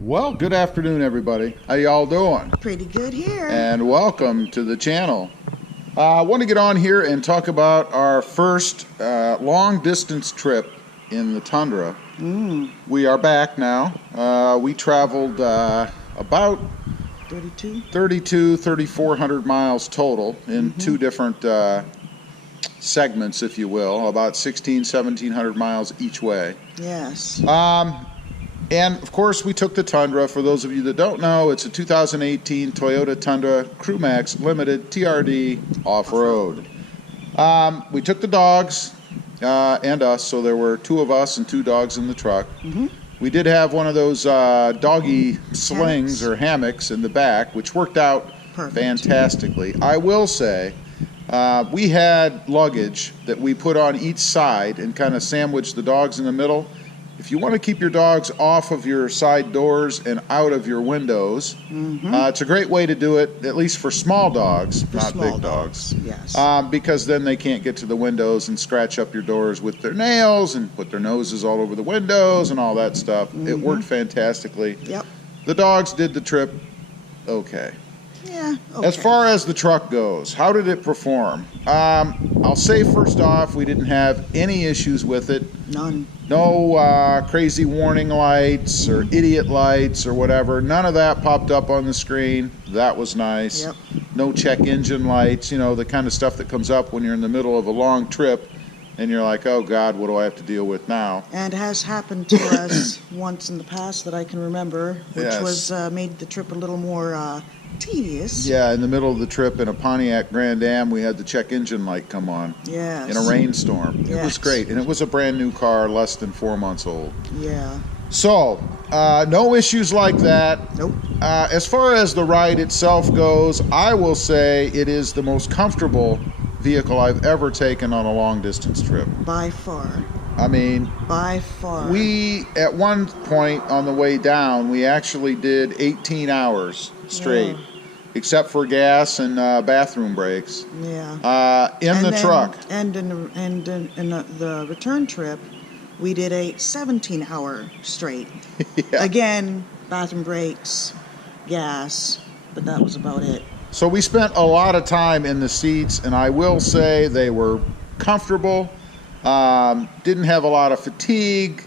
Well, good afternoon, everybody. How y'all doing? Pretty good here. And welcome to the channel. I want to get on here and talk about our first long-distance trip in the Tundra. We are back now. We traveled about 3,400 miles total in two different segments, if you will, about 1,700 miles each way. Yes. And of course, we took the Tundra. For those of you that don't know, it's a 2018 Toyota Tundra Crewmax Limited TRD off-road. We took the dogs and us, so there were two of us and two dogs in the truck. We did have one of those doggy slings or hammocks in the back, which worked out fantastically. I will say, we had luggage that we put on each side and kind of sandwiched the dogs in the middle. If you want to keep your dogs off of your side doors and out of your windows, it's a great way to do it, at least for small dogs, not big dogs. Yes. Because then they can't get to the windows and scratch up your doors with their nails and put their noses all over the windows and all that stuff. It worked fantastically. Yep. The dogs did the trip okay. Yeah. Okay. As far as the truck goes, how did it perform? I'll say first off, we didn't have any issues with it. None. No crazy warning lights or idiot lights or whatever. None of that popped up on the screen. That was nice. Yep. No check engine lights, you know, the kind of stuff that comes up when you're in the middle of a long trip and you're like, oh God, what do I have to deal with now? And has happened to us once in the past that I can remember, which was made the trip a little more tedious. Yeah, in the middle of the trip in a Pontiac Grand Am, we had the check engine light come on. Yes. In a rainstorm. It was great, and it was a brand new car, less than 4 months old. Yeah. So, no issues like that. Nope. As far as the ride itself goes, I will say it is the most comfortable vehicle I've ever taken on a long distance trip. By far. I mean, by far. We, at one point on the way down, we actually did 18 hours straight, except for gas and bathroom breaks. Yeah. In the truck. And in the return trip, we did a 17-hour straight. Again, bathroom breaks, gas, but that was about it. So we spent a lot of time in the seats, and I will say they were comfortable. Didn't have a lot of fatigue.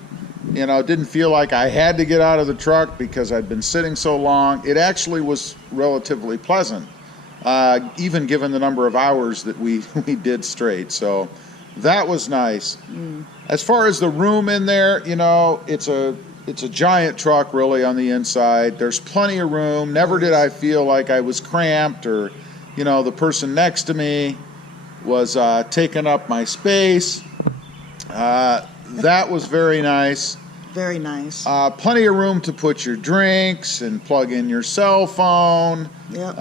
You know, didn't feel like I had to get out of the truck because I'd been sitting so long. It actually was relatively pleasant, even given the number of hours that we did straight. So that was nice. As far as the room in there, you know, it's a giant truck really on the inside. There's plenty of room. Never did I feel like I was cramped or, you know, the person next to me was taking up my space. That was very nice. Very nice. Plenty of room to put your drinks and plug in your cell phone. Yep.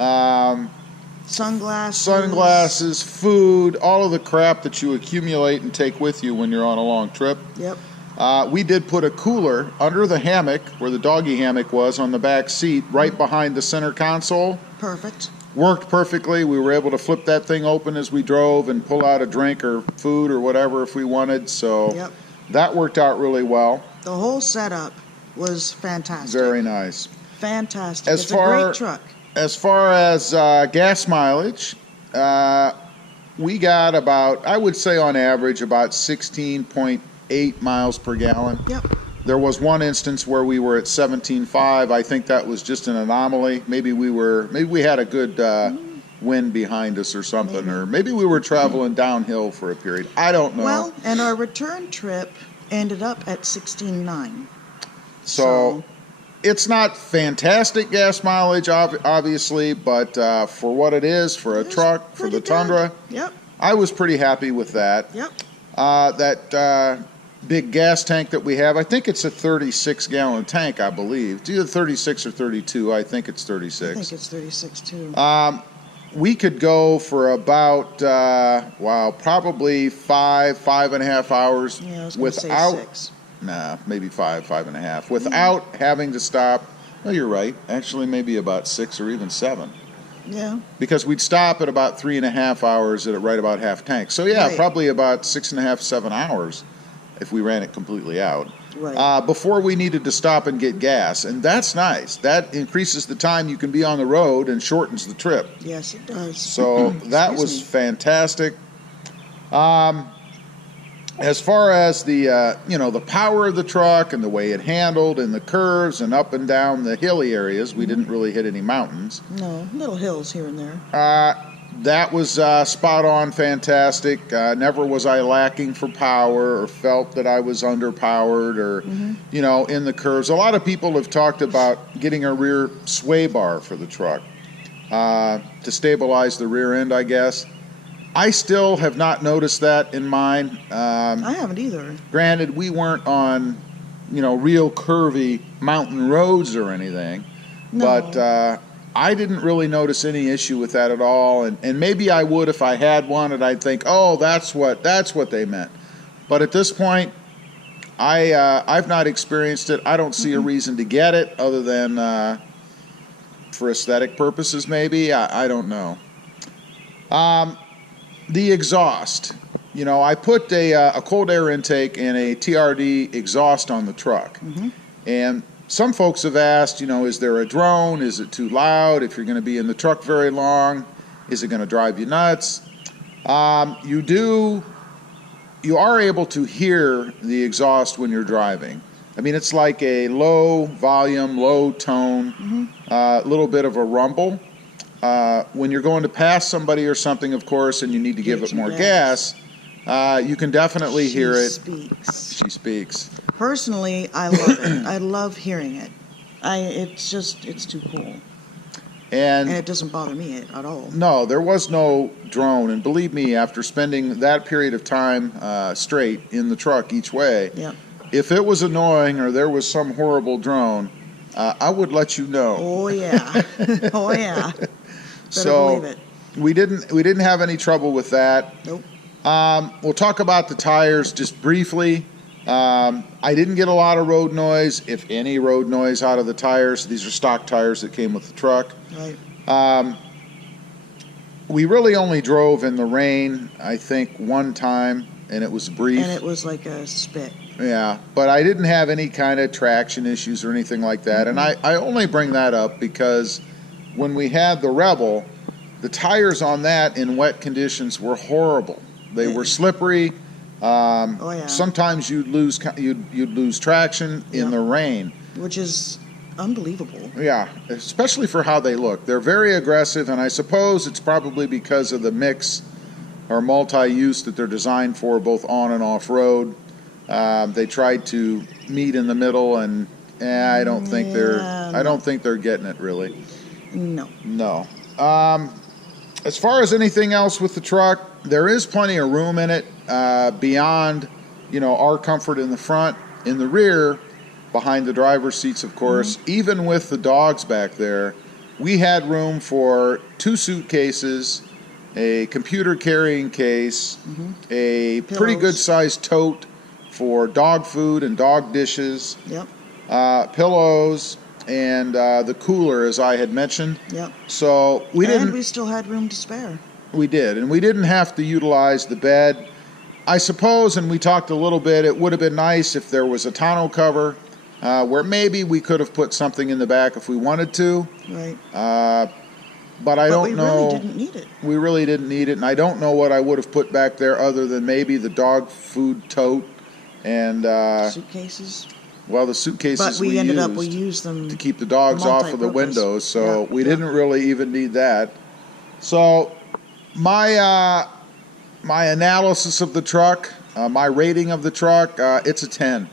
Sunglasses. Sunglasses, food, all of the crap that you accumulate and take with you when you're on a long trip. Yep. We did put a cooler under the hammock, where the doggy hammock was, on the back seat, right behind the center console. Perfect. Worked perfectly. We were able to flip that thing open as we drove and pull out a drink or food or whatever if we wanted. So that worked out really well. The whole setup was fantastic. Very nice. Fantastic. It's a great truck. As far as gas mileage, we got about, I would say on average, about 16.8 miles per gallon. Yep. There was one instance where we were at 17.5. I think that was just an anomaly. Maybe we had a good wind behind us or something, or maybe we were traveling downhill for a period. I don't know. Well, and our return trip ended up at 16.9. So it's not fantastic gas mileage, obviously, but for what it is, for a truck, for the Tundra, I was pretty happy with that. Yep. That big gas tank that we have, I think it's a 36-gallon tank, I believe. It's either 36 or 32. I think it's 36. I think it's 36 too. We could go for about, probably 5.5 hours without, say 6. Nah, maybe 5.5, without having to stop. No, you're right. Actually, maybe about 6 or even 7. Yeah. Because we'd stop at about 3.5 hours at right about half tank. So yeah, probably about 6.5, 7 hours if we ran it completely out. Right. before we needed to stop and get gas. And that's nice. That increases the time you can be on the road and shortens the trip. Yes, it does. So that was Excuse me. fantastic. As far as the the power of the truck and the way it handled and the curves and up and down the hilly areas, we didn't really hit any mountains. No, little hills here and there. That was spot on, fantastic. Never was I lacking for power or felt that I was underpowered or, in the curves. A lot of people have talked about getting a rear sway bar for the truck to stabilize the rear end, I guess. I still have not noticed that in mine. I haven't either. Granted, we weren't on, real curvy mountain roads or anything, No. but I didn't really notice any issue with that at all. And maybe I would if I had one, and I'd think, oh, that's what they meant. But at this point, I've not experienced it. I don't see a reason to get it other than for aesthetic purposes, maybe. I don't know. The exhaust. I put a cold air intake and a TRD exhaust on the truck. And some folks have asked, is there a drone? Is it too loud? If you're going to be in the truck very long, is it going to drive you nuts? You are able to hear the exhaust when you're driving. I mean, it's like a low volume, low tone, little bit of a rumble. When you're going to pass somebody or something, of course, and you need to give it more gas, you can definitely hear it. She speaks. Personally, I love it. I love hearing it. It's too cool. And it doesn't bother me at all. No, there was no drone. And believe me, after spending that period of time straight in the truck each way, if it was annoying or there was some horrible drone, I would let you know. Oh, yeah. Oh, yeah. Better So believe it. we didn't have any trouble with that. Nope. We'll talk about the tires just briefly. I didn't get a lot of road noise, if any road noise, out of the tires. These are stock tires that came with the truck. Right. We really only drove in the rain, I think, one time, and it was brief. And it was like a spit. Yeah, but I didn't have any kind of traction issues or anything like that. And I only bring that up because when we had the Rebel, the tires on that in wet conditions were horrible. They were slippery. Oh, yeah. Sometimes you'd lose traction in the rain, Which is unbelievable. Yeah, especially for how they look. They're very aggressive, and I suppose it's probably because of the mix or multi-use that they're designed for, both on and off road. They tried to meet in the middle, and I don't think they're getting it really. No. As far as anything else with the truck, there is plenty of room in it beyond, our comfort in the front. In the rear, behind the driver's seats, of course, even with the dogs back there, we had room for 2 suitcases, a computer carrying case, a pretty good sized tote for dog food and dog dishes, pillows, and the cooler, as I had mentioned. So we still had room to spare. We did, and we didn't have to utilize the bed. I suppose, and we talked a little bit, it would have been nice if there was a tonneau cover where maybe we could have put something in the back if we wanted to. Right. But I don't know. We really didn't need it. We really didn't need it, and I don't know what I would have put back there other than maybe the dog food tote and suitcases. Well, the suitcases but we used them to keep the dogs off of the windows, so we didn't really even need that. So my analysis of the truck, my rating of the truck, it's a 10.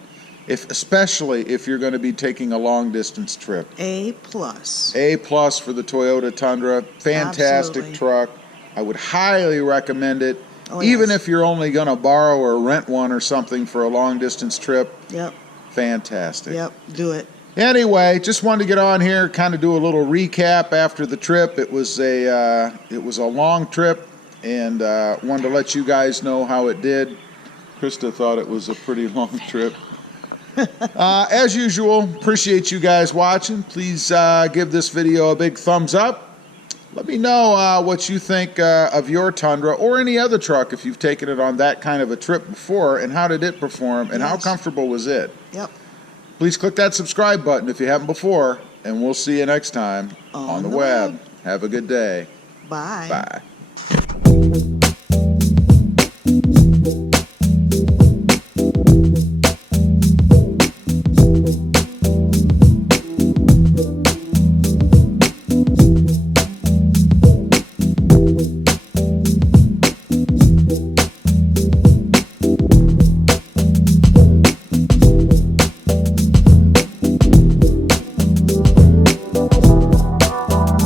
Especially if you're going to be taking a long distance trip. A+. A+ for the Toyota Tundra. Fantastic truck. I would highly recommend it. Even if you're only going to borrow or rent one or something for a long distance trip. Fantastic. Do it. Anyway, just wanted to get on here, kind of do a little recap after the trip. It was a long trip, and wanted to let you guys know how it did. Krista thought it was a pretty long trip. As usual, appreciate you guys watching. Please give this video a big thumbs up. Let me know what you think of your Tundra or any other truck if you've taken it on that kind of a trip before, and how did it perform, and how comfortable was it? Yep. Please click that subscribe button if you haven't before, and we'll see you next time on the web. Have a good day. Bye. Bye.